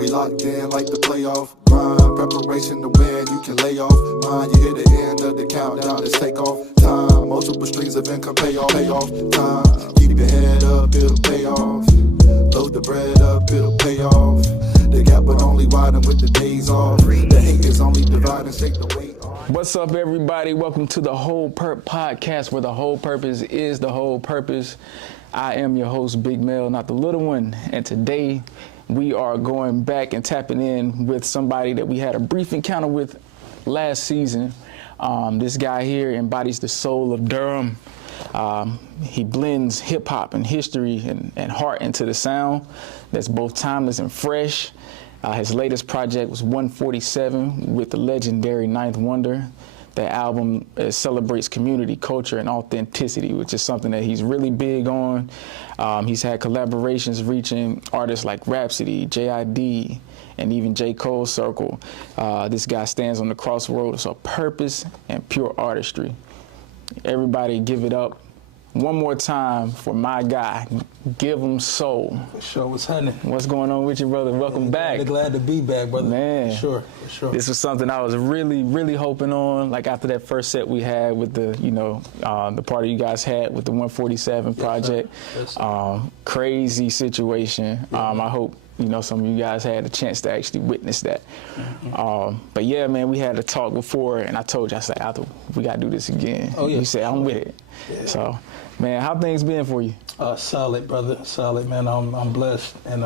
We locked in like the playoff grind. Preparation to win, you can lay off. Mind, you hit the end of the countdown, it's take off time. Multiple streams of income, pay off time. Keep your head up, it'll pay off. Load the bread up, it'll pay off. The gap would only widen with the days off. The hate is only dividing, shake the weight off. What's up, everybody? Welcome to the Whole Purp podcast, where the whole purpose is the whole purpose. I am your host, Big Mel, not the little one, and today we are going back and tapping in with somebody that we had a brief encounter with last season. This guy here embodies the soul of Durham. He blends hip hop and history and heart into the sound that's both timeless and fresh. His latest project was 147 with the legendary Ninth Wonder. That album celebrates community, culture, and authenticity, which is something that he's really big on. He's had collaborations reaching artists like Rhapsody, JID, and even J. Cole's circle. This guy stands on the crossroads of purpose and pure artistry. Everybody give it up one more time for my guy. Give him soul. For sure. What's happening? What's going on with you, brother? Welcome back. Glad to be back, brother. Man. For sure. This was something I was really hoping on. Like after that first set we had with the, the party you guys had with the 147 project. Yes, sir. Crazy situation. Yeah. I hope, some of you guys had a chance to actually witness that. Mm-hmm. But yeah, man, we had a talk before, and I told you, I said, we got to do this again. Oh, yeah. You said, I'm with it. Yeah. So, man, how things been for you? Solid, brother. Solid, man. I'm blessed. And,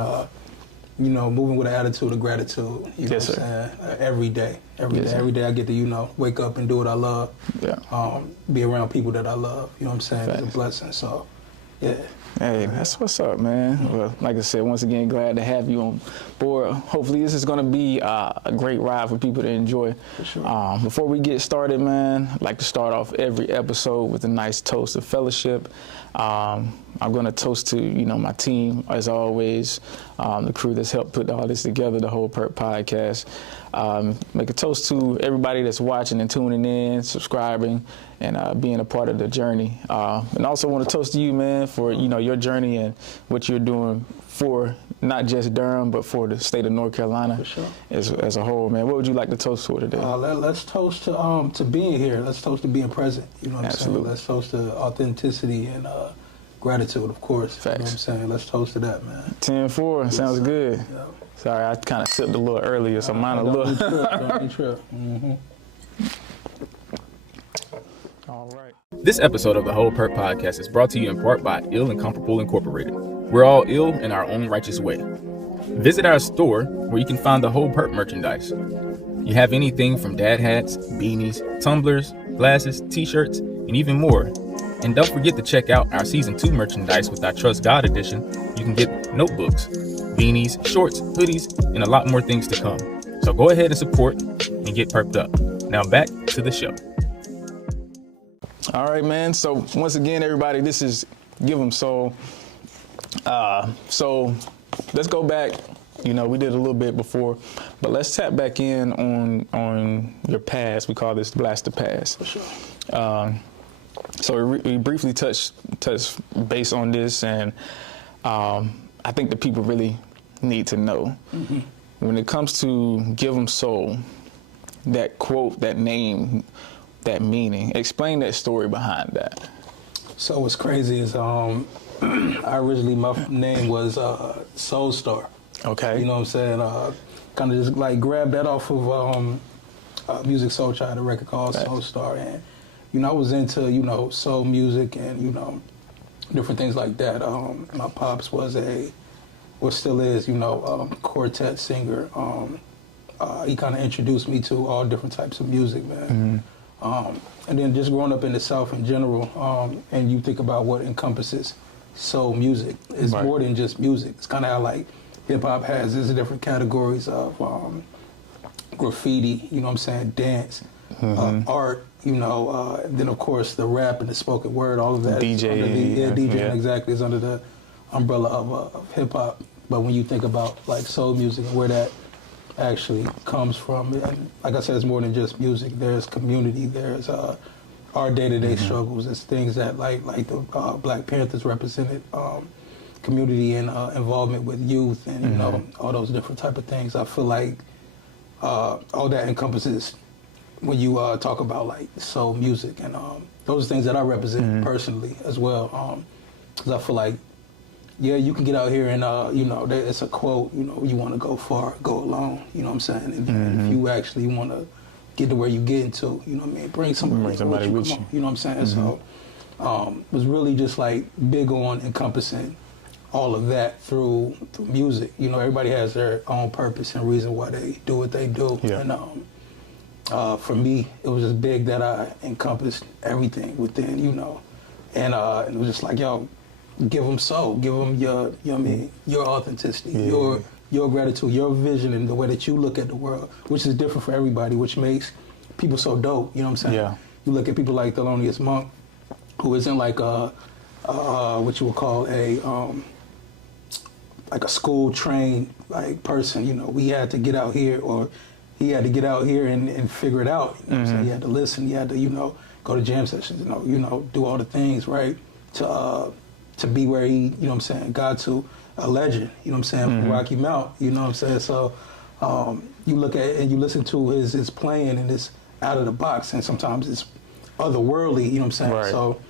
moving with an attitude of gratitude. You know Yes, what sir. I'm saying? Every day. Yes, sir. Every day I get to, wake up and do what I love. Yeah. Be around people that I love. You know what I'm saying? Facts. It's a blessing. So, yeah. Hey, that's what's up, man. Well, like I said, once again, glad to have you on board. Hopefully this is going to be a great ride for people to enjoy. For sure. Before we get started, man, I'd like to start off every episode with a nice toast of fellowship. I'm going to toast to, my team, as always, the crew that's helped put all this together, the Whole Purp podcast. Make a toast to everybody that's watching and tuning in, subscribing, and being a part of the journey. And also want to toast to you, man, for, your journey and what you're doing for not just Durham, but for the state of North Carolina. For sure. As a whole, man. What would you like to toast for today? Let's toast to being here. Let's toast to being present. You know what Absolutely. I'm saying? Let's toast to authenticity and gratitude, of course. Facts. You know what I'm saying? Let's toast to that, man. 10-4, sounds good. Yeah. Sorry, I kind of sipped a little earlier, so mine a Don't little. be trip. Mm-hmm. All right. This episode of the Whole Purp podcast is brought to you in part by Ill and Comfortable Incorporated. We're all ill in our own righteous way. Visit our store where you can find the Whole Purp merchandise. You have anything from dad hats, beanies, tumblers, glasses, t-shirts, and even more. And don't forget to check out our Season 2 merchandise with our Trust God edition. You can get notebooks, beanies, shorts, hoodies, and a lot more things to come. So go ahead and support and get perped up. Now back to the show. All right, man. So once again, everybody, this is Give 'em Soul. So let's go back. We did a little bit before, but let's tap back in on your past. We call this Blast the Past. For sure. So we briefly touched base on this, and I think the people really need to know. Mm-hmm. When it comes to Give 'em Soul, that quote, that name, that meaning, explain that story behind that. So what's crazy is my name was Soul Star. Okay. You know what I'm saying? Kind of just like grabbed that off of Music Soul Child, a record called Soul Star. And, I was into, soul music and, different things like that. My pops was still is, quartet singer. He kind of introduced me to all different types of music, man. Mm-hmm. And then just growing up in the South in general, and you think about what encompasses soul music. It's Right. more than just music. It's kind of how like hip-hop has these different categories of graffiti, dance, art, then of course the rap and the spoken word, all of that. DJing exactly is under the umbrella of hip-hop. But when you think about like soul music, where that actually comes from, and like I said, it's more than just music. There's community, there's our day-to-day struggles. It's things that like the Black Panthers represented community and involvement with youth and, you know, all those different type of things. I feel like all that encompasses when you talk about like soul music and those are things that I represent personally as well. Because I feel like, yeah, you can get out here and, you know, it's a quote, you know, you want to go far, go alone, you know what I'm saying? And if you actually want to get to where you getting to, you know what I mean? Bring somebody with you. You know what I'm saying? So was really just like big on encompassing all of that through music. You know, everybody has their own purpose and reason why they do what they do. Yeah. And for me, it was just big that I encompassed everything within, you know. And it was just like, yo, give them soul, give them your, you know what I mean, your authenticity, your gratitude, your vision, and the way that you look at the world, which is different for everybody, which makes people so dope. You know what I'm saying? Yeah. You look at people like Thelonious Monk, who isn't like what you would call like a school trained like person. You know, we had to get out here, or he had to get out here and figure it out. You know what I'm saying? He had to listen. He had to, you know, go to jam sessions. You know, do all the things right to be where he, you know what I'm saying, got to a legend. You know what I'm saying? From Rocky Mount. You know what I'm saying? So you look at and you listen to his playing, and it's out of the box, and sometimes it's otherworldly. You know what I'm saying? Right. So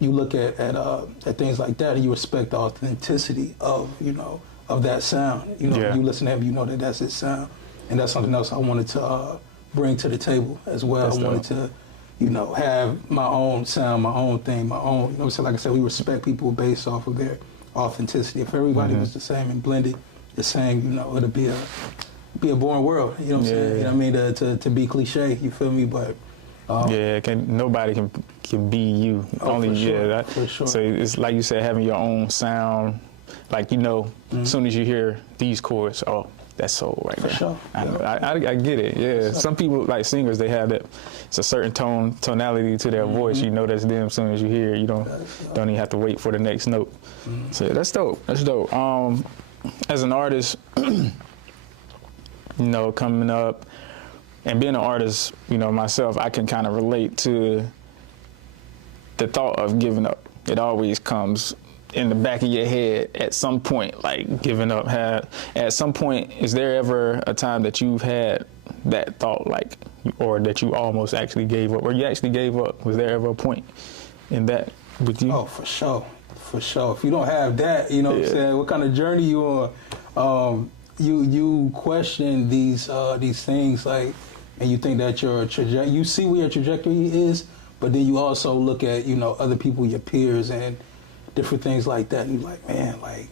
you look at things like that, and you respect the authenticity of, you know, of that sound. You know, you listen to him, you know that that's his sound, and that's something else I wanted to bring to the table as well. That's I wanted to, you know, have my own sound, my own thing, my own. You know what I'm saying? Like I said, we respect people based off of their authenticity. If everybody was the same and blended the same, you know, it'd be a boring world. You know what I'm saying? You know what I mean? To be cliche, you feel me? But nobody can be you. Only for sure, for sure. So it's like you said, having your own sound. Like, you know, as soon as you hear these chords, oh, that's soul right there. For sure. I get it. Yeah. Some people, like singers, they have that. It's a certain tonality to their voice. You know that's them as soon as you hear it. You don't even have to wait for the next note. So that's dope. That's dope. As an artist, you know, coming up and being an artist, you know, myself, I can kind of relate to the thought of giving up. It always comes in the back of your head at some point, like giving up. At some point, is there ever a time that you've had that thought, like, or that you almost actually gave up, or you actually gave up? Was there ever a point in that with you? Oh, for sure. For sure. If you don't have that, you know what I'm saying, what kind of journey you on? You question these things, like, and you think that your you see where your trajectory is, but then you also look at, you know, other people, your peers, and different things like that, and you're like, man, like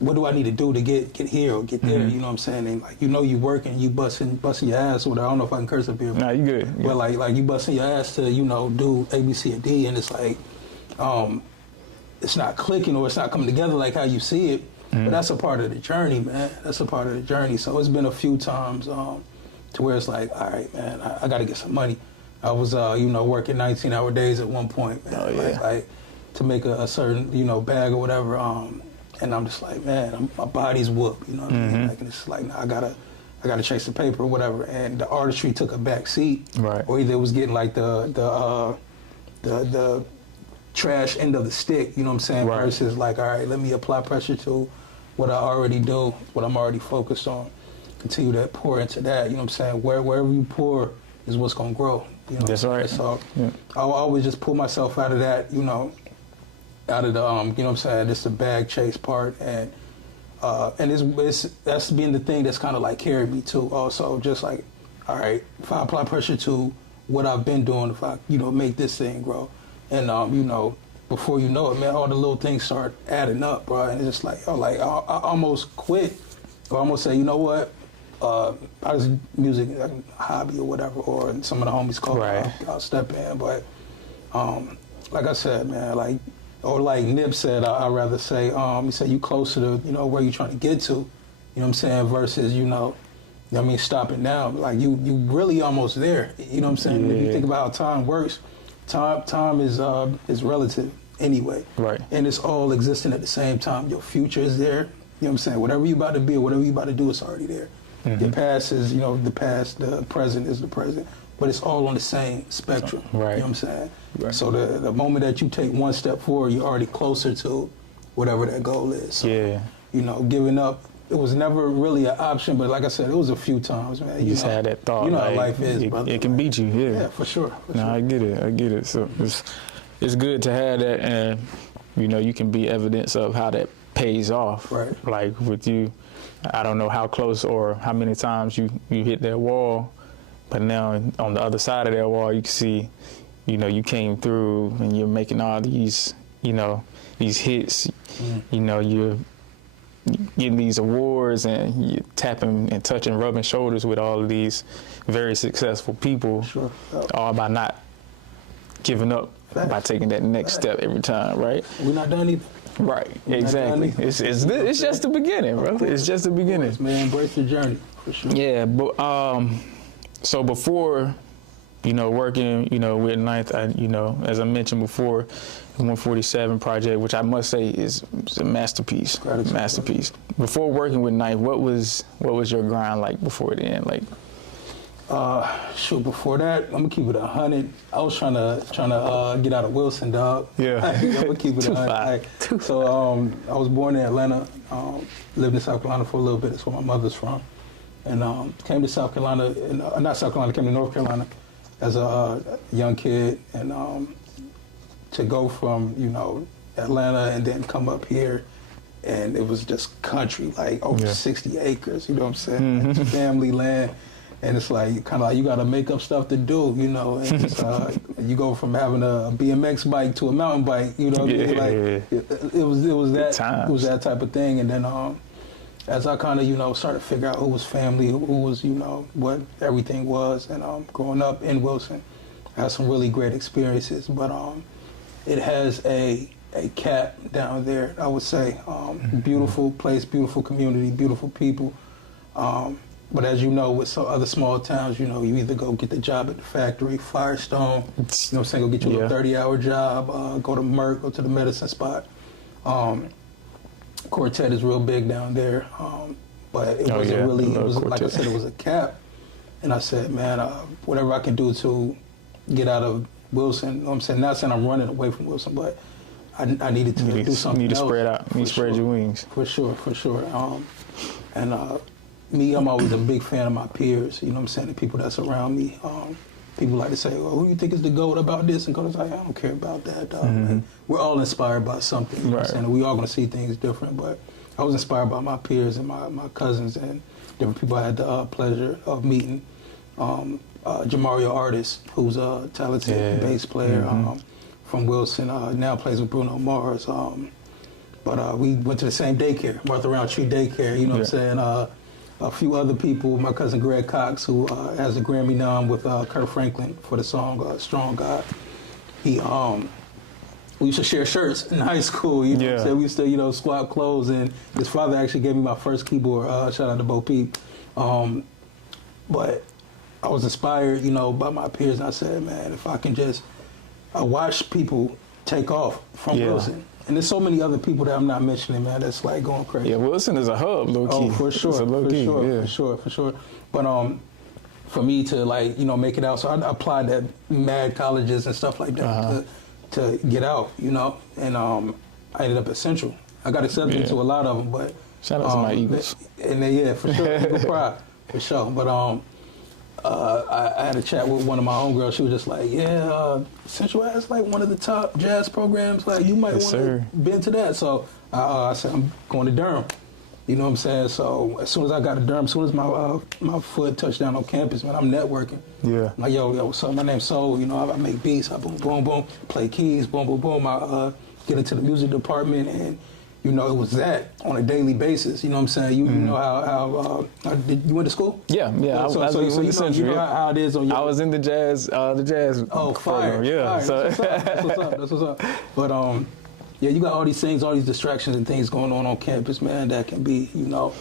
what do I need to do to get here or get there? You know what I'm saying? And like, you know, you working, you busting your ass. Or whatever. I don't know if I can curse up here. Nah, you good. But like you busting your ass to, you know, do A, B, C, and D, and it's like, it's not clicking or it's not coming together like how you see it. But that's a part of the journey, man. That's a part of the journey. So it's been a few times to where it's like, all right, man, I got to get some money. I was, you know, working 19-hour days at one point, man, like to make a certain, you know, bag or whatever. And I'm just like, man, my body's whooped, you know what I mean? Like, and it's like, nah, I gotta chase the paper or whatever. And the artistry took a back seat, or either it was getting like the trash end of the stick, you know what I'm saying? Versus like, all right, let me apply pressure to what I already do, what I'm already focused on. Continue to pour into that, you know what I'm saying? Wherever you pour is what's gonna grow. You know that's right. So I'll always just pull myself out of that, you know, out of the, you know what I'm saying, just the bag chase part, and that's been the thing that's kind of like carried me too. Also, just like, all right, if I apply pressure to what I've been doing, if I, you know, make this thing grow, and you know, before you know it, man, all the little things start adding up, bro, and it's just like, I almost quit, or almost say, you know what, I was music a hobby or whatever, or some of the homies call it, I'll step in, but like I said, man, like. Or like Nip said, I'd rather say, he said, you closer to, you know, where you're trying to get to, you know what I'm saying, versus, you know what I mean, stopping now. Like, you really almost there, you know what I'm saying? If you think about how time works, time is relative anyway. Right. And it's all existing at the same time. Your future is there, you know what I'm saying? Whatever you about to be or whatever you about to do, it's already there. Your past is, you know, the past, the present is the present. But it's all on the same spectrum, you know what I'm saying? Right. So the moment that you take one step forward, you're already closer to whatever that goal is. So, Yeah. you know, giving up, it was never really an option, but like I said, it was a few times, man. You just had that thought. You know like, how life is, brother. It can beat you, yeah. Yeah, for sure. No, I get it. So it's good to have that, and you know, you can be evidence of how that pays off. Right. Like with you, I don't know how close or how many times you hit that wall, but now on the other side of that wall, you can see, you know, you came through and you're making all these, you know, these hits. You know, you're getting these awards and you're tapping and touching, rubbing shoulders with all of these very successful people, Sure. all by not giving up, by taking that next step every time, right? We're not done either. Right, We're exactly. not done either. It's just the beginning, bro. It's just the beginning. Man, embrace the journey, for sure. Yeah, but so before, you know, working, you know, with Ninth, you know, as I mentioned before, the 147 project, which I must say is a masterpiece. Gratitude. Masterpiece. Before working with Ninth, what was your grind like before then? Like, Shoot, before that, I'm gonna keep it 100. I was trying to get out of Wilson, dog. Yeah. I'm gonna keep it 100. So I was born in Atlanta, lived in South Carolina for a little bit. That's where my mother's from, and came to South Carolina, not South Carolina, came to North Carolina as a young kid, and to go from, you know, Atlanta and then come up here, and it was just country, like over 60 acres. You know what I'm saying? Family land. And it's like, kind of like, you got to make up stuff to do, you know. And it's, you go from having a BMX bike to a mountain bike, you know. What I mean? Like, it was that type of thing. And then as I kind of, you know, started to figure out who was family, who was, you know, what everything was, and growing up in Wilson, I had some really great experiences. But it has a cap down there, I would say. Beautiful place, beautiful community, beautiful people. But as you know, with some other small towns, you know, you either go get the job at the factory, Firestone, you know what I'm saying, go get you a 30-hour job, go to Merck, go to the medicine spot. Quartet is real big down there, but it wasn't really, it was, like I said, it was a cap. And I said, man, whatever I can do to get out of Wilson, you know what I'm saying, not saying I'm running away from Wilson, but I needed to do something else. You need to spread out, you need to spread your wings. For sure. Me, I'm always a big fan of my peers, you know what I'm saying, the people that's around me. People like to say, well, who do you think is the GOAT about this? And GOAT is like, I don't care about that, dog. Like, we're all inspired by something, you know what I'm saying? And we all going to see things different, but I was inspired by my peers and my cousins and different people I had the pleasure of meeting. Jamario Artis, who's a talented bass player from Wilson, now plays with Bruno Mars. But we went to the same daycare, Martha Roundtree Daycare, you know what I'm saying? A few other people, my cousin Greg Cox, who has a Grammy nom with Kurt Franklin for the song Strong God. We used to share shirts in high school, you know what I'm saying? We used to, you know, swap clothes, and his father actually gave me my first keyboard, shout out to Bo Peep. But I was inspired, you know, by my peers, and I said, man, if I can just watch people take off from Wilson. And there's so many other people that I'm not mentioning, man, that's like going crazy. Yeah, Wilson is a hub, low key. Oh, for sure. It's a low key, for sure. But for me to, like, you know, make it out, so I applied at mad colleges and stuff like that to get out, you know. And I ended up at Central. I got accepted into a lot of them, but shout out to my Eagles. And then, for sure, Eagle Pride, for sure. But I had a chat with one of my homegirls. She was just like, Central has like one of the top jazz programs. Like, you might want to be into that. So I said, I'm going to Durham. You know what I'm saying? So as soon as I got to Durham, as soon as my foot touched down on campus, man, I'm networking. Yeah. I'm like, yo, what's up? My name's Soul. You know, I make beats. I boom, boom, boom, play keys, boom, boom, boom. I get into the music department, and you know, it was that on a daily basis. You know what I'm saying? You know how you went to school? Yeah. So you know how it is on your... I was in the jazz program. Fire. Yeah. Fire. So. That's what's up. But you got all these things, all these distractions and things going on campus, man, that can be, you know,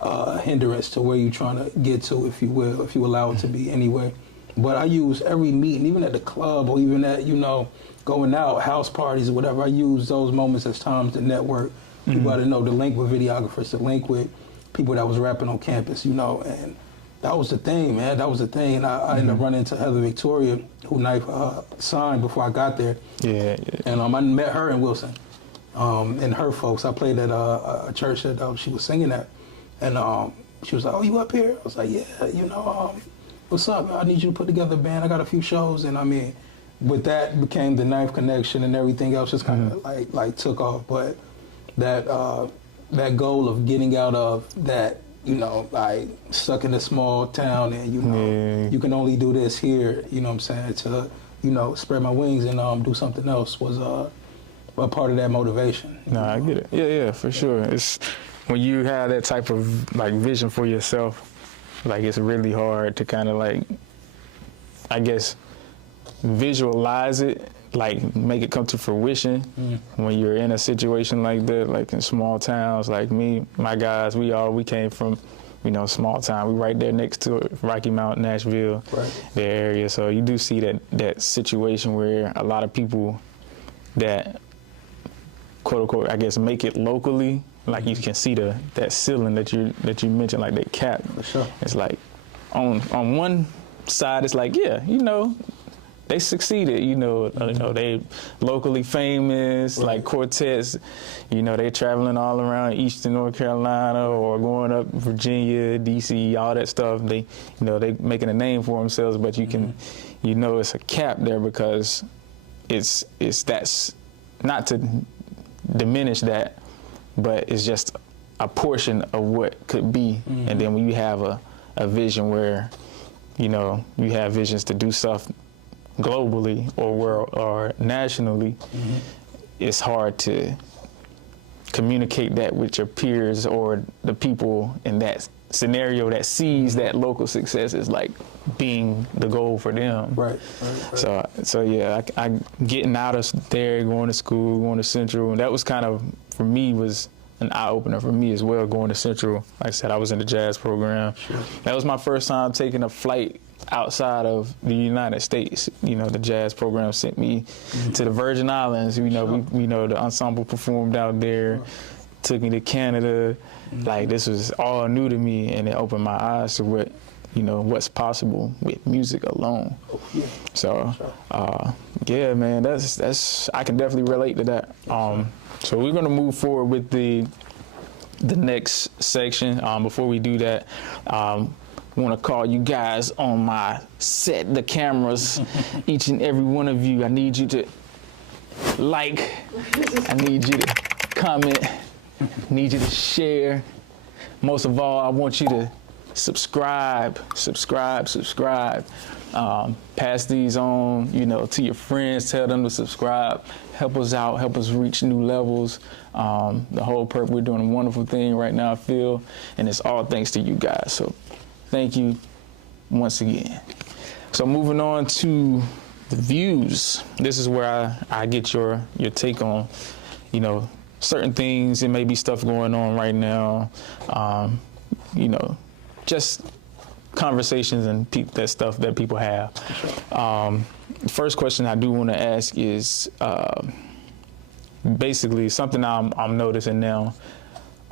a hindrance to where you're trying to get to, if you will, if you allow it to be anyway. But I use every meeting, even at the club or even at, you know, going out, house parties or whatever, I use those moments as times to network. You got to know, to link with videographers, to link with people that was rapping on campus, you know, and that was the thing, man. That was the thing. And I ended up running into Heather Victoria, who Knife signed before I got there. Yeah. And I met her in Wilson. and her folks. I played at a church that she was singing at, and she was like, "Oh, you up here?" I was like, "Yeah, what's up? I need you to put together a band. I got a few shows." And I mean, with that became the Ninth Connection, and everything else just kind of like took off. But that goal of getting out of that, like stuck in a small town, and you can only do this here. You know what I'm saying? To spread my wings and do something else was a part of that motivation. No, I get it. Yeah, for sure. It's when you have that type of like vision for yourself, like it's really hard to kind of like, I guess, visualize it, like make it come to fruition when you're in a situation like that, like in small towns. Like me, my guys, we came from, small town. We right there next to Rocky Mount, Nashville, the area. So you do see that situation where a lot of people that, quote unquote, I guess, make it locally. Like you can see that ceiling that you mentioned, like that cap. For sure. It's like on one side, it's like, they succeeded, they locally famous, like quartets, they traveling all around Eastern North Carolina or going up Virginia, DC, all that stuff. They making a name for themselves, but you can, it's a cap there because it's that's not to diminish that, but it's just a portion of what could be. And then when you have a vision where, you have visions to do stuff globally or nationally, it's hard to communicate that with your peers or the people in that scenario that sees that local success as like being the goal for them. Right. So yeah, I getting out of there, going to school, going to Central, and that was kind of, for me, was an eye-opener for me as well, going to Central. Like I said, I was in the jazz program. Sure. That was my first time taking a flight outside of the United States. The jazz program sent me to the Virgin Islands. We the ensemble performed out there, took me to Canada. Like, this was all new to me, and it opened my eyes to what, what's possible with music alone. So, yeah, man, that's I can definitely relate to that. So we're gonna move forward with the next section. Before we do that, I want to call you guys on my set, the cameras, each and every one of you. I need you to like, I need you to comment, I need you to share. Most of all, I want you to subscribe. Pass these on, to your friends, tell them to subscribe. Help us out, help us reach new levels. The Whole Purp, we're doing a wonderful thing right now, I feel, and it's all thanks to you guys. So thank you once again. So moving on to the views. This is where I get your take on, certain things. It may be stuff going on right now, just conversations and that stuff that people have. First question I do want to ask is basically something I'm noticing now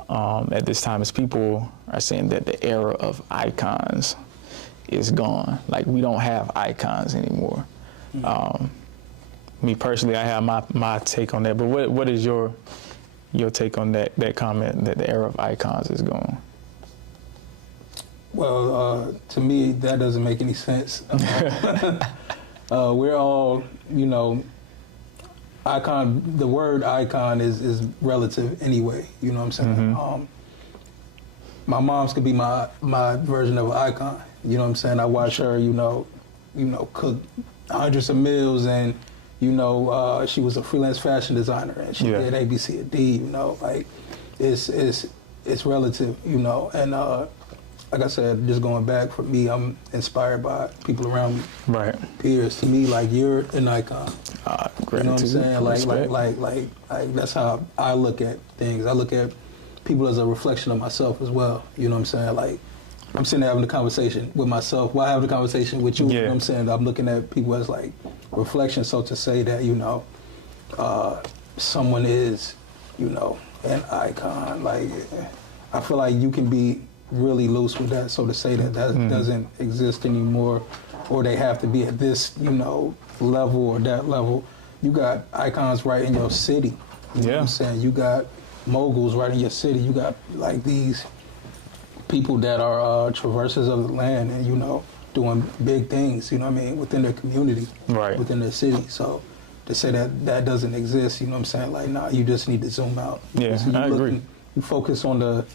at this time is people are saying that the era of icons is gone. Like, we don't have icons anymore. Me personally, I have my take on that, but what is your take on that comment that the era of icons is gone? Well, to me, that doesn't make any sense. We're all, icon. The word icon is relative anyway. You know what I'm saying? My mom's could be my version of an icon. You know what I'm saying? I watch her, cook hundreds of meals, and she was a freelance fashion designer, and she did A, B, C, and D. Like it's relative. And like I said, just going back, for me, I'm inspired by people around me. Right. Peers. To me, like, you're an icon. You know what I'm saying? Like that's how I look at things. I look at people as a reflection of myself as well. You know what I'm saying? Like, I'm sitting there having a conversation with myself. Why have a conversation with you? You know what I'm saying? I'm looking at people as like reflection. So to say that, someone is, an icon, like, I feel like you can be really loose with that. So to say that doesn't exist anymore, or they have to be at this, level or that level. You got icons right in your city. You know what I'm saying? You got moguls right in your city. You got like these people that are traversers of the land and, you know, doing big things, you know what I mean, within their community, within their city. So to say that that doesn't exist, you know what I'm saying, like, nah, you just need to zoom out. Yeah, so I agree. You focus on the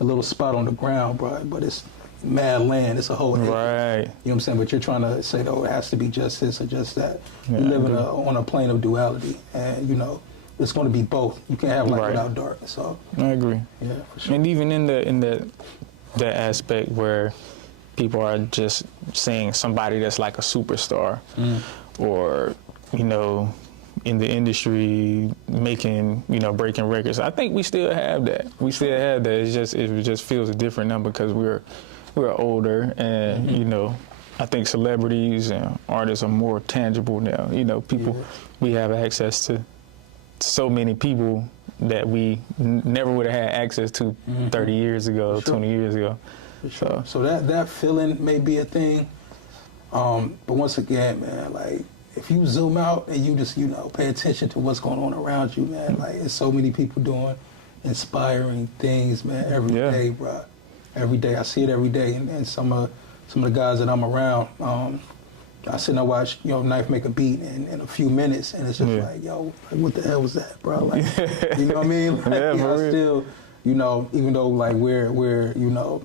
little spot on the ground, bro, but it's mad land, it's a whole acre. Right. You know what I'm saying, but you're trying to say, oh, it has to be just this or just that. Yeah, you live on a plane of duality, and, you know, it's going to be both. You can't have light without dark. So I agree. Yeah, for sure. And even in the aspect where people are just seeing somebody that's like a superstar, or, you know, in the industry making, you know, breaking records. I think we still have that. We still have that. It just feels different now because we're older, and you know, I think celebrities and artists are more tangible now. You know, people, we have access to so many people that we never would have had access to 30 years ago, 20 years ago. So that feeling may be a thing, but once again, man, like, if you zoom out and you just, you know, pay attention to what's going on around you, man, like, there's so many people doing inspiring things, man, every day, bro. Every day. I see it every day. And some of the guys that I'm around, I sit and I watch, you know, Knife make a beat in a few minutes, and it's just like, yo, what the hell was that, bro? Like, you know what I mean? Like, I still, you know, even though, like, we're, you know,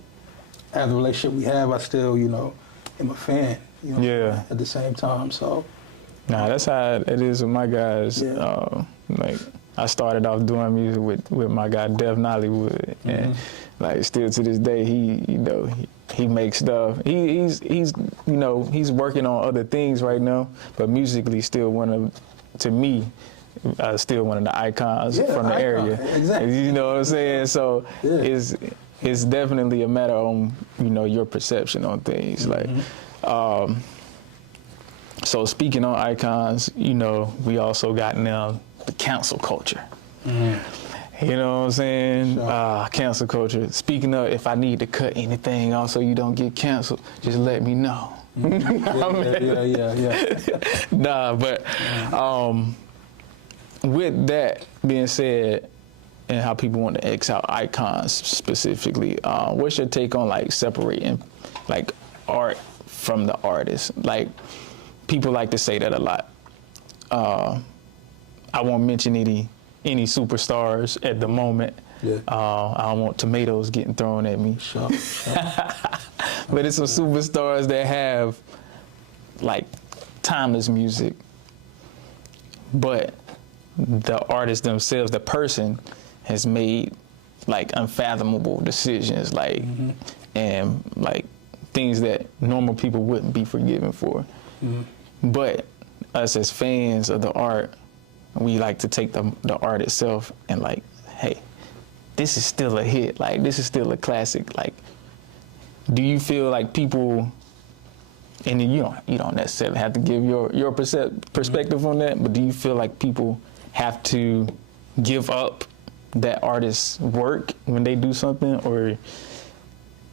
have the relationship we have, I still, you know, am a fan, you know, at the same time, so. Nah, that's how it is with my guys. Like, I started off doing music with my guy Def Nollywood, and like, still to this day, he makes stuff. He's you know, he's working on other things right now, but musically still to me, still one of the icons from the area. Exactly. You know what I'm saying? So it's definitely a matter of, you know, your perception on things. Like, so speaking on icons, you know, we also got now the cancel culture. You know what I'm saying? Sure. Cancel culture. Speaking of, if I need to cut anything off so you don't get canceled, just let me know. Nah, but with that being said, and how people want to X out icons specifically, what's your take on, like, separating, like, art from the artist? Like, people like to say that a lot. I won't mention any superstars at the moment. I don't want tomatoes getting thrown at me. Sure. But it's some superstars that have, like, timeless music, but the artist themselves, the person, has made, like, unfathomable decisions, like, and, like, things that normal people wouldn't be forgiven for. But us as fans of the art, we like to take the art itself and, like, hey, this is still a hit. Like, this is still a classic. Like, do you feel like people, and you don't necessarily have to give your perspective on that, but do you feel like people have to give up that artist's work when they do something, or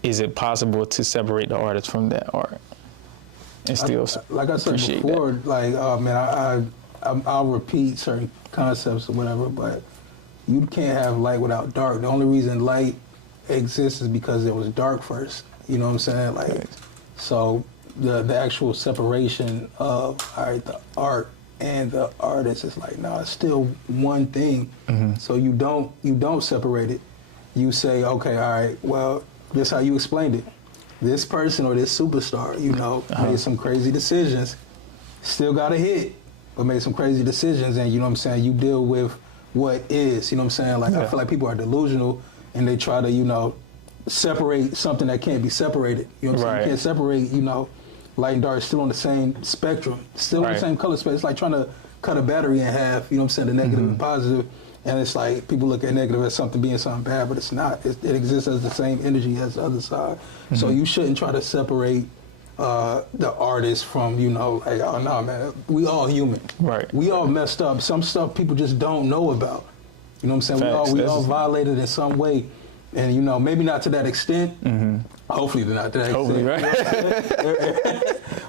is it possible to separate the artist from that art and still like I said before, that? Like, man, I'll repeat certain concepts or whatever, but you can't have light without dark. The only reason light exists is because it was dark first. You know what I'm saying? Like, so the actual separation of, all right, the art and the artist is like, no, it's still one thing. So you don't separate it. You say, okay, all right, well, this is how you explained it. This person or this superstar, you know, made some crazy decisions, still got a hit, but made some crazy decisions, and, you know what I'm saying, you deal with what is, you know what I'm saying? Like, I feel like people are delusional, and they try to, you know, separate something that can't be separated. You know what I'm saying? You can't separate, you know, light and dark, still on the same spectrum, still in the same color space. It's like trying to cut a battery in half, you know what I'm saying, the negative and positive. And it's like, people look at negative as something being something bad, but it's not. It exists as the same energy as the other side. So you shouldn't try to separate the artist from, you know, like, oh no, man, we all human. We all messed up. Some stuff people just don't know about. You know what I'm saying? We all violated in some way. And, you know, maybe not to that extent. Hopefully not to that extent.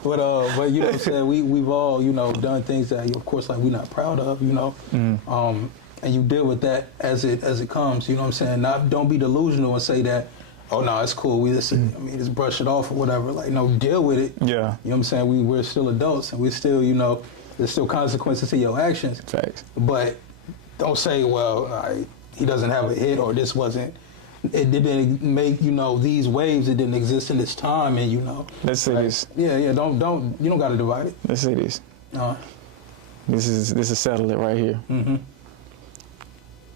But you know what I'm saying? We've all, you know, done things that, of course, like, we're not proud of, you know. and you deal with that as it comes. You know what I'm saying? Don't be delusional and say that, oh no, it's cool. Just brush it off or whatever. Like, no, deal with it. Yeah. You know what I'm saying? We're still adults, and we're still, there's still consequences to your actions. Facts. But don't say, well, he doesn't have a hit, or it didn't make, these waves, it didn't exist in this time, and Let's say this. Yeah, you don't got to divide it. Let's say this. This is settle it right here. Mm-hmm.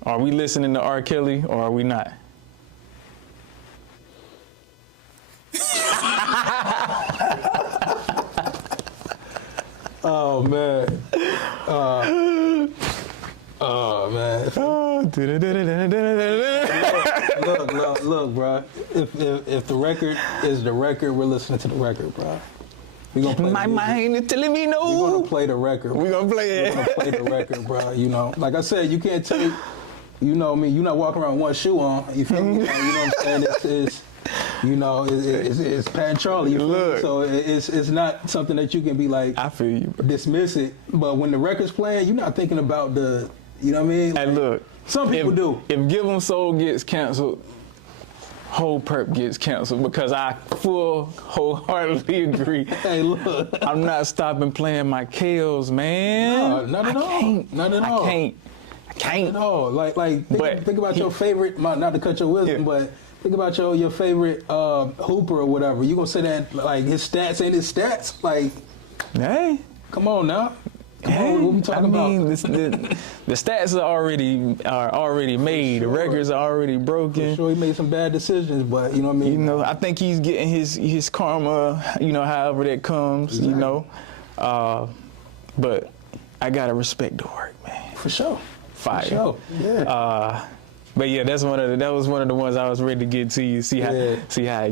Are we listening to R. Kelly or are we not? Oh man. Oh man. Look, bro. If the record is the record, we're listening to the record, bro. We gonna play my mind is telling me no. We're gonna play the record. We're gonna play it. We're gonna play the record, bro. Like I said, you can't take. You know me. You're not walking around with one shoe on. You feel me? You know what I'm saying? It's Pat Charlie. You feel me? So it's not something that you can be like. I feel you, bro. Dismiss it. But when the record's playing, you're not thinking about the. You know what I mean? Hey, look. Some people do. If Give 'Em Soul gets canceled, Whole Purp gets canceled, because I wholeheartedly agree. Hey, look. I'm not stopping playing my KOs, man. No, not at all. Not at all. I can't. Not at all. Like think about your favorite. Not to cut your wisdom, but think about your favorite hooper or whatever. You gonna say that like his stats ain't his stats? Like, hey, come on now. Come on, what we talking about? The stats are already made. Sure. The records are already broken. For sure, he made some bad decisions, but you know what I mean. I think he's getting his karma. However that comes. Exactly. But I gotta respect the work, man. For sure. Fire. For sure. Yeah. But yeah, that was one of the ones I was ready to get to you. See how I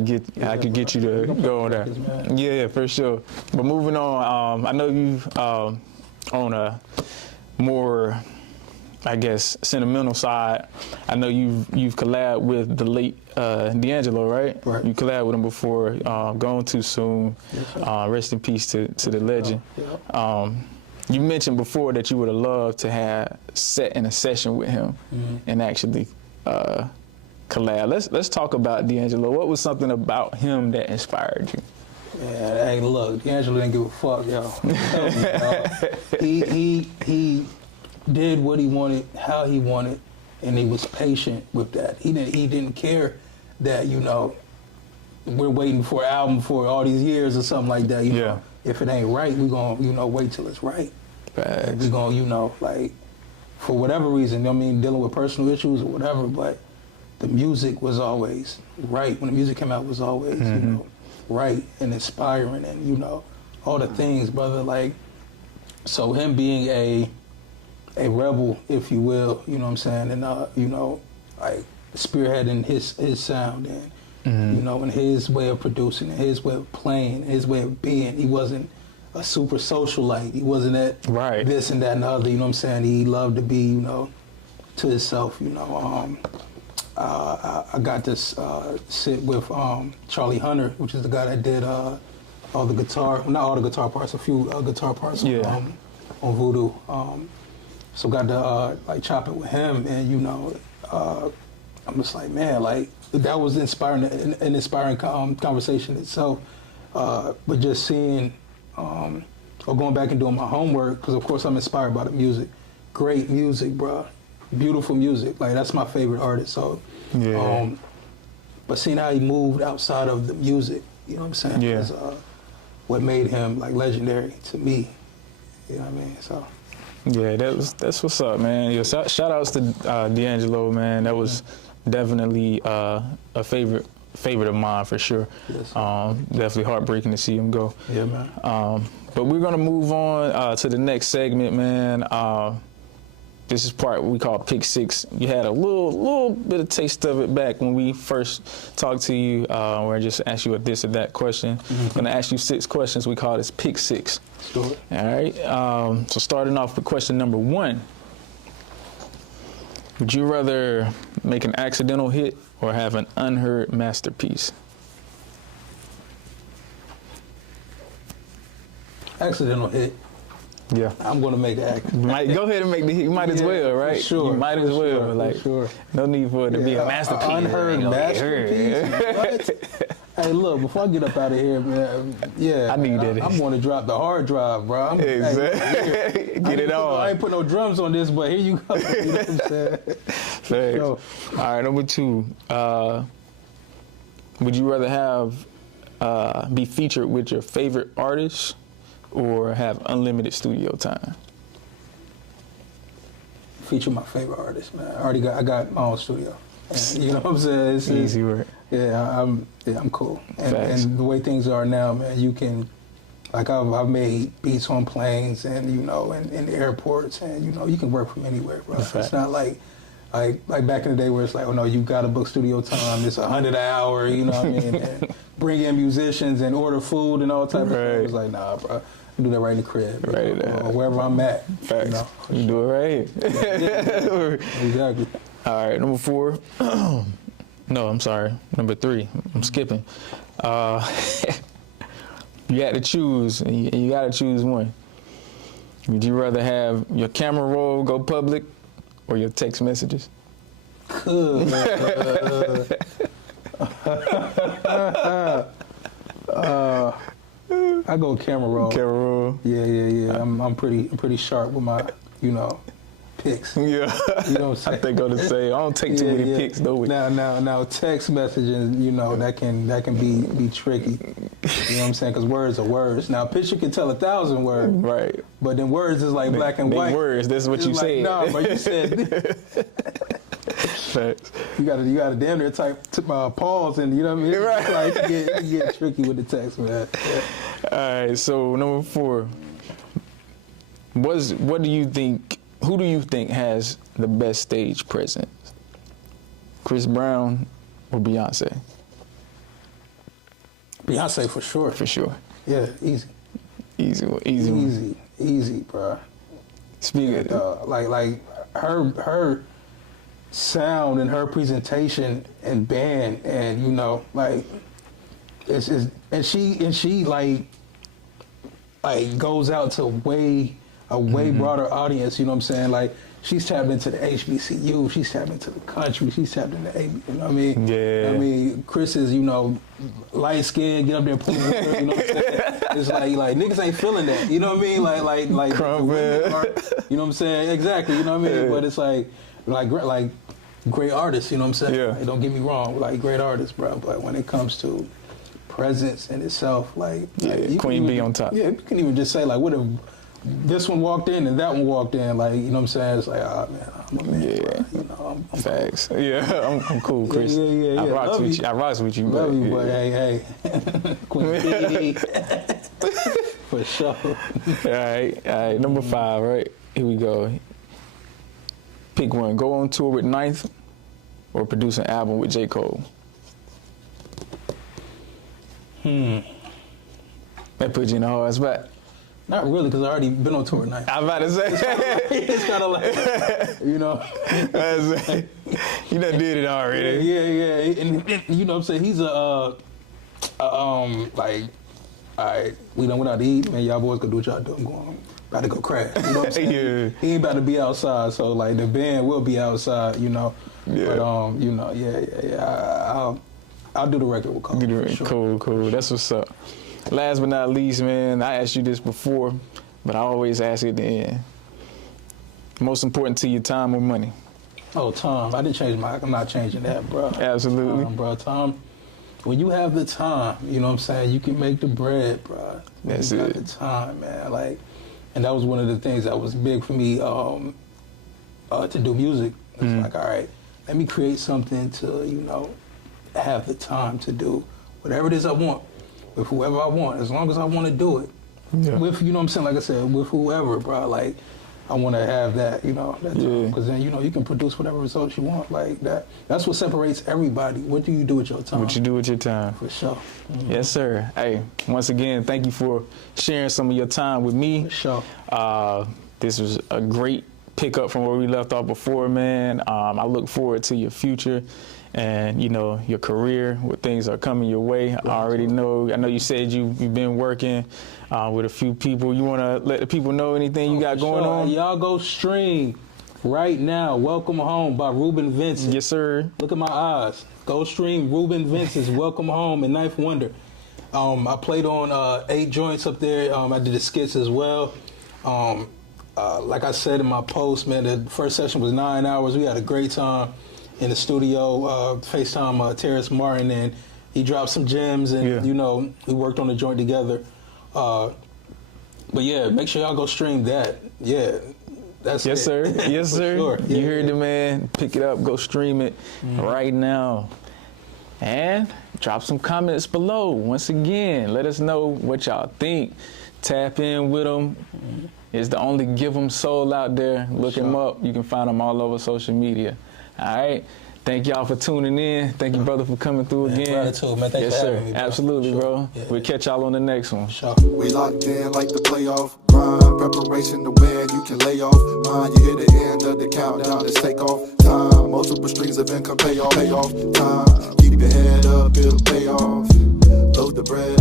could get you to go on there. Yeah, for sure. But moving on, I know you've on a more, I guess, sentimental side. I know you've collabed with the late D'Angelo, right? Right. You collabed with him before. Gone too soon. Yes, rest in peace to the legend. Yeah. You mentioned before that you would have loved to have sat in a session with him and actually collab. Let's talk about D'Angelo. What was something about him that inspired you? Yeah, hey, look, D'Angelo didn't give a fuck, yo. He did what he wanted, how he wanted, and he was patient with that. He didn't care that we're waiting for an album for all these years or something like that. You know, if it ain't right, we gonna wait till it's right. We gonna like for whatever reason, dealing with personal issues or whatever, but the music was always right. When the music came out, it was always right and inspiring, and all the things, brother. Like, so him being a rebel, if you will, you know what I'm saying, and like spearheading his sound and and his way of producing, and his way of playing, his way of being. He wasn't a super socialite. He wasn't that this and that and the other. You know what I'm saying? He loved to be to himself. I got to sit with Charlie Hunter, which is the guy that did all the guitar, not all the guitar parts, a few guitar parts on Voodoo. So got to like chop it with him, and I'm just like, man, like that was inspiring, an inspiring conversation itself. But just seeing or going back and doing my homework, because of course I'm inspired by the music. Great music, bro. Beautiful music. Like, that's my favorite artist. So, but seeing how he moved outside of the music, you know what I'm saying? Yeah. Is what made him like legendary to me. You know what I mean? So. Yeah, that's what's up, man. Yo, shout outs to D'Angelo, man. That was definitely a favorite of mine for sure. Yes. Definitely heartbreaking to see him go. Yeah, man. But we're gonna move on to the next segment, man. This is part we call Pick Six. You had a little bit of taste of it back when we first talked to you, where I just asked you a this or that question. I'm gonna ask you 6 questions. We call this Pick Six. Sure. All right. So starting off with question number 1. Would you rather make an accidental hit or have an unheard masterpiece? Accidental hit. Yeah. I'm going to make the act. Go ahead and make the hit. You might as well, right? For sure. You might as well. Sure, like, sure. No need for it to be a masterpiece. Unheard masterpiece. What? Hey, look, before I get up out of here, man, I need that. I'm going to drop the hard drive, bro. Exactly. Get it on. I ain't put no drums on this, but here you go. You know what I'm saying? Thanks. Sure. All right, number 2. Would you rather have be featured with your favorite artist or have unlimited studio time? Feature my favorite artist, man. I got my own studio. And, you know what I'm saying? It's Easy work. Yeah, I'm cool. Facts. And the way things are now, man, you can, like I've made beats on planes and, you know, in airports and, you know, you can work from anywhere, bro. Fact. It's not like back in the day where it's like, oh no, you got to book studio time, it's $100 an hour, you know what I mean? And bring in musicians and order food and all type of stuff. It's like, nah, bro. I do that right in the crib, right, or wherever I'm at. Facts. You know, you do it right here. Exactly. All right, number 4. No, I'm sorry. Number 3. I'm skipping. You had to choose, and you got to choose one. Would you rather have your camera roll go public or your text messages? I go camera roll. Camera roll. Yeah. I'm pretty sharp with my, you know, pics. Yeah. You know what I'm saying? I think I'm the same. I don't take too many pics though. Now, text messaging, you know, that can be tricky. You know what I'm saying? Because words are words. Now, a picture can tell 1,000 words. Right. But then words is like black and white. Words. That's what it's you like, said. Nah, but you said. Facts. You gotta damn near type pause and you know what I mean? Right. It's like you get tricky with the text, man. Yeah. All right. So number 4. What do you think? Who do you think has the best stage presence? Chris Brown or Beyonce? Beyonce for sure. For sure. Yeah, easy. Easy, bro. Speaking like her sound and her presentation and band and you know like it's and she like goes out to a way broader audience, you know what I'm saying? Like she's tapped into the HBCU, she's tapped into the country, she's tapped into the, you know what I mean? Yeah. I mean, Chris is, you know, light skinned, get up there and play with her, you know what I'm saying? It's like niggas ain't feeling that, you know what I mean? Like Crumb, you know what I'm saying? Exactly, you know what I mean? Yeah. But it's like great artists, you know what I'm saying? Yeah. Like, don't get me wrong, like great artists, bro. But when it comes to presence in itself, like you Queen Bee on top. Yeah, you can even just say like, what if this one walked in and that one walked in? Like, you know what I'm saying? It's like, man, I'm a man, bro. You know, I'm Facts. Cool. Yeah, I'm cool, Chris. Yeah. I rocks with you. I rocks with you. Love you, but yeah. hey, Queen Bee. For sure. All right. Number 5, right? Here we go. Pick one. Go on tour with Ninth or produce an album with J. Cole? That put you in a hard spot. Not really, because I already been on tour at night. I'm about to say. It's kind of like, you know. You done did it already. Yeah. And you know what I'm saying? He's we done went out to eat. Man, y'all boys can do what y'all do. I'm about to go crash. You know what I'm saying? Yeah. He ain't about to be outside, so like the band will be outside, you know. Yeah. But you know, yeah. I'll do the record with Cole. Sure. Cool. That's what's up. Last but not least, man, I asked you this before, but I always ask it at the end. Most important to you, time or money? Oh, time. I'm not changing that, bro. Absolutely. Bro, time. When you have the time, you know what I'm saying, you can make the bread, bro. That's you it. got the time, man. Like, and that was one of the things that was big for me to do music. It's like, all right, let me create something to, you know, have the time to do whatever it is I want with whoever I want, as long as I want to do it. Yeah. With, you know what I'm saying, like I said, with whoever, bro. Like, I want to have that, you know, that time. Because then, you know, you can produce whatever results you want. Like, that's what separates everybody. What do you do with your time? What you do with your time. For sure. Mm-hmm. Yes, sir. Hey, once again, thank you for sharing some of your time with me. For sure. This was a great pickup from where we left off before, man. I look forward to your future and you know your career, what things are coming your way. I already know. I know you said you've been working with a few people. You want to let the people know anything you got going on? Y'all go stream right now. Welcome Home by Ruben Vincent. Yes, sir. Look at my eyes. Go stream Ruben Vincent's Welcome Home and Ninth Wonder. I played on 8 joints up there. I did the skits as well. Like I said in my post, man, the first session was 9 hours. We had a great time in the studio. FaceTime Terrence Martin, and he dropped some gems, and you know, we worked on the joint together. But yeah, make sure y'all go stream that. Yeah, that's yes, it. sir. Yes, sir. Sure. You heard the man. Pick it up. Go stream it right now. And drop some comments below. Once again, let us know what y'all think. Tap in with them. It's the only Give 'em soul out there. Look him up. You can find him all over social media. All right. Thank y'all for tuning in. Thank you, brother, for coming through again. Gratitude, man. Thanks for having me, bro. Absolutely, bro. Yeah. We'll catch y'all on the next one. Sure. We locked in like the playoff grind. Preparation to win, you can lay off. Mind, you hear the end of the countdown. It's take off time. Multiple streams of income, pay off time. Keep your head up, it'll pay off. Load the bread